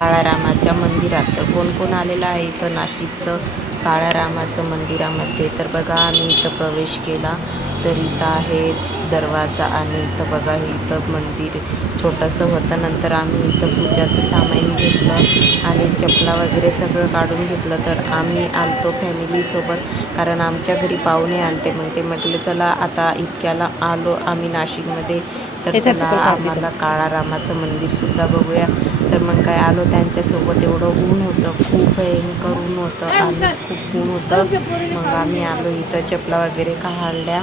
काळ्या रामाच्या मंदिरात. तर कोण कोण आलेलं आहे इथं नाशिकचं काळ्या रामाचं मंदिरामध्ये. तर बघा आम्ही इथं प्रवेश केला तर इथं आहे दरवाजा आणि इथं बघा हे इथं मंदिर छोटंसं होतं. नंतर आम्ही इथं पूजाचं सामान घेतलं आणि चपला वगैरे सगळं काढून घेतलं. तर आम्ही आलतो फॅमिलीसोबत, कारण आमच्या घरी पाहुणे आलते. मग ते म्हटले चला आता इतक्याला आलो आम्ही नाशिकमध्ये, तर चला आम्हाला काळा रामाचं मंदिरसुद्धा बघूया. तर मग काय आलो त्यांच्यासोबत. एवढं ऊन होतं, खूप भयंकर ऊन होतं आणि खूप ऊन होतं. मग आम्ही आलो इथं चपला वगैरे काढल्या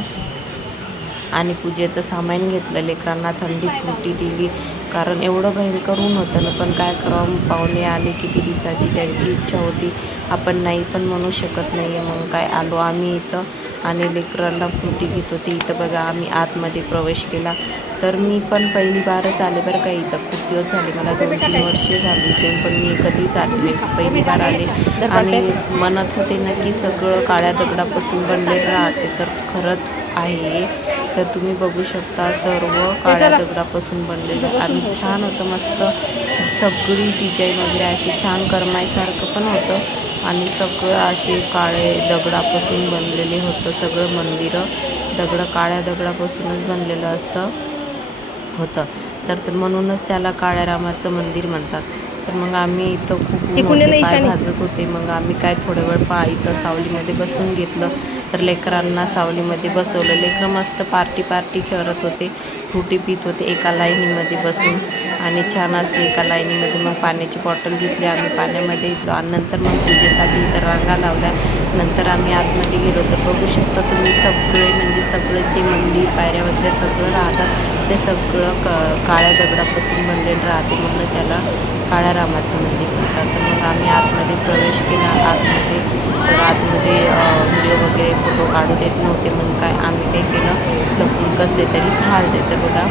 आणि पूजेचं सामान घेतलं. लेकरांना थंडी फ्रुटी दिली, कारण एवढं भयंकर ऊन होतं ना. पण काय करावं, पाहुणे आले किती दिवसाची त्यांची इच्छा होती, आपण नाही पण म्हणू शकत नाही. मग काय आलो आम्ही इथं आणि लेकरांना फ्रुटी घेत होती. इथं बघा आम्ही आतमध्ये प्रवेश केला. तर मी पण पहिली बारच आले बरं का इथं. खूप दिवस झाले, मला 2-3 वर्षे झाली इथे, पण मी कधीच आले नाही. पहिली बार आले आणि म्हणत होते ना की सगळं काळ्या दगडापासून बनलेलं राहते, तर खरंच आहे. तर तुम्ही बघू शकता सर्व काळ्या दगडापासून बनलेलं आणि छान होतं, मस्त सगळी डिझाईन वगैरे अशी छान करमाईसारखं पण होतं आणि सगळं असे काळे दगडापासून बनलेले होतं. सगळं मंदिरं काळ्या दगडापासूनच बनलेलं होतं. तर म्हणूनच त्याला काळ्या रामाचं मंदिर म्हणतात. तर मग आम्ही इथं खूप ऊन होते, पाय भाजत होते. मग आम्ही काय थोडा वेळ इथं सावलीमध्ये बसून घेतलं. तर लेकरांना सावलीमध्ये बसवलं. लेकरं मस्त पार्टी करत होते, फ्रुटी पित होते एका लाईनीमध्ये बसून आणि छान असे एका लाईनीमध्ये. मग पाण्याची बॉटल घेतली, आम्ही पाण्यामध्ये घेतलो आणि नंतर मग पूजेसाठी इथं रांगा लावल्या. नंतर आम्ही आतमध्ये गेलो. तर बघू शकता तुम्ही सगळे म्हणजे सगळं जे मंदिर पायऱ्या वगैरे सगळं राहतात ते सगळं काळ्या दगडापासून बनलेलं राहते, म्हणून त्याला काळ्या रामाचं मंदिर म्हणतात. तर मग आम्ही आतमध्ये प्रवेश केला. तर आतमध्ये व्हिडिओ वगैरे फोटो काढू देत नव्हते. मग काय आम्ही काही केलं, लपून कसे तरी काढले. तर बघा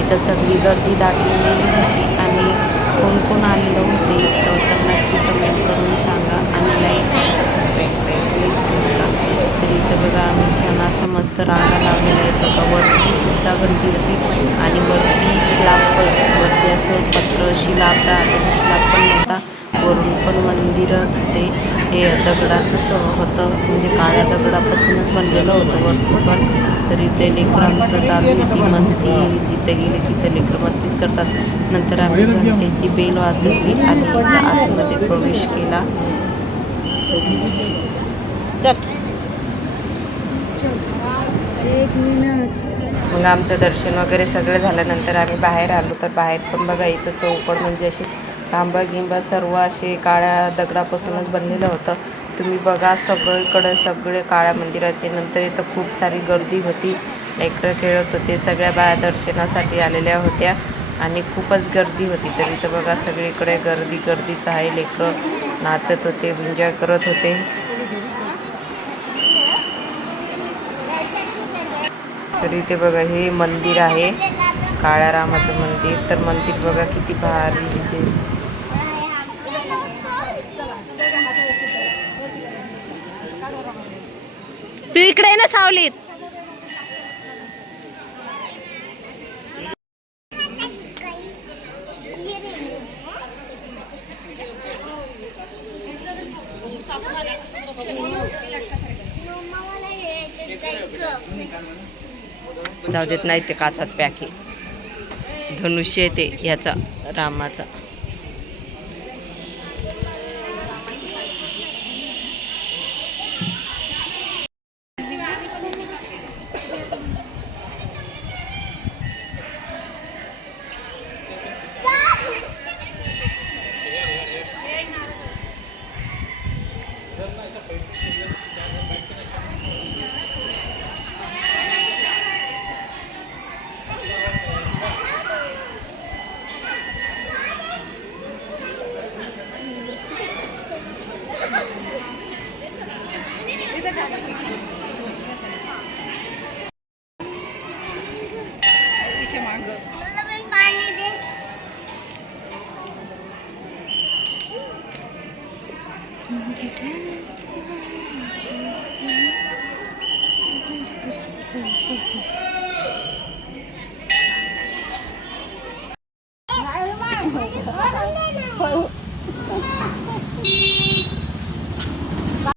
इथं सगळी गर्दी दाटलेली होती आणि कोण कोण आलेलं होते इथं तर नक्की कमेंट करून सांगा आणि लाईक आणि सबस्क्राईब करायचं विसरू नका. तर इथं बघा आम्ही छान असं मस्त रांगा लावलेल्या आहेत बघा. वरतीसुद्धा गर्दी होती आणि वरती असं पत्र शिलाप राहते आणि शिलाप पण नव्हता, वरून पण मंदिरच होते. हे दगडाचं होतं, म्हणजे काळ्या दगडापासूनच बनलेलं होतं वरती पण. तर इथे लेकरांचं चालू होती मस्ती, जिथं गेली तिथं लेकरं मस्तीच करतात. नंतर आम्ही घंटेची बेल वाजवली आणि इथं आतमध्ये प्रवेश केला. मग आमचं दर्शन वगैरे सगळं झाल्यानंतर आम्ही बाहेर आलो. तर बाहेर पण बघा इथं चौपट म्हणजे अशी खांबा सर्व असे काळ्या दगडापासूनच बनलेलं होतं. तुम्ही बघा सगळीकडे सगळे काळ्या मंदिराचे. नंतर इथं खूप सारी गर्दी होती, लेकरं खेळत होते, सगळ्या बाया दर्शनासाठी आलेल्या होत्या आणि खूपच गर्दी होती. तर इथं बघा सगळीकडे गर्दीच आहे. लेकरं नाचत होते, एन्जॉय करत होते. तर इथे बघा हे मंदिर आहे काळ्या रामाचं मंदिर. तर मंदिर बघा किती भारी, म्हणजे तू इकडे ना सावलीत. जाऊ देत नाही, ते काचात पॅक आहे. धनुष्य ते ह्याचा रामाचा.